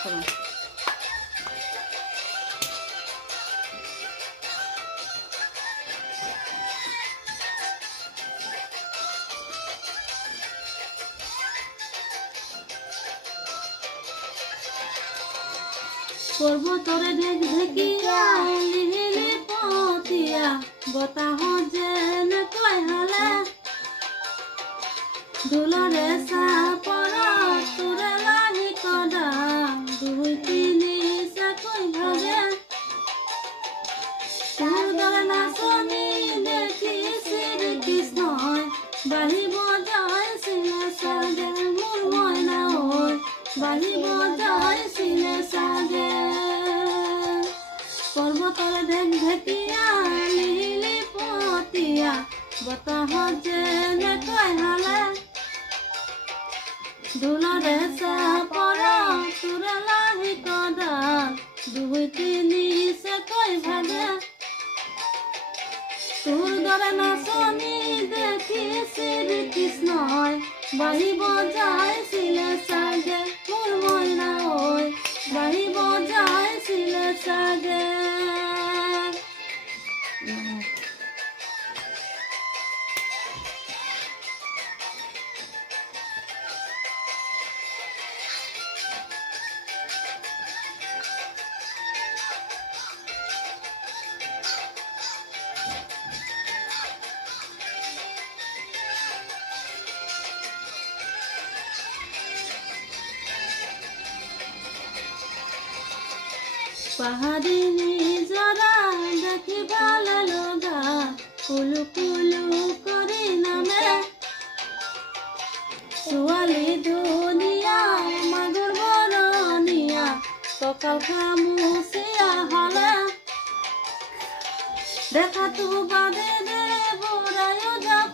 করো পর্বতরে ঢেক ঢেকিয়া লিহিলি পতিয়া বতাহ যেন কয় হালে দুলরে সাপর তোরে লাহি কদা দুই তিনি সাকই ভাগে তোর নাচনি দেখি শ্রীকৃষ্ণ বাহিব যায় সিনে সাগে মোর ময়না ওই বাহিব যায় সিনে সাগে পর্বতর ঢেক ঢেকিয়া লিহিলি পতিয়া বতাহ যেন কয় হালে দুলরে সাপর তোরে লাহি কদা দুই তিনি সাকই ভাগে তোর দরে নাচনি দেখি শ্রীকৃষ্ণ বাহিব যায় সিলে সাগে মোর ময়না ওই বাহিব যায় সিলে সাগে পাহাড়ি নিজরা দেখি ভালো লগা কুলু কুলু করি নামে ছোৱালী ধুনীয়া মাগুৰ বৰণীয়া কঁকাল খামুচিয়া হলে দেখাতো বাদে দে বুঢ়ায়ো যাব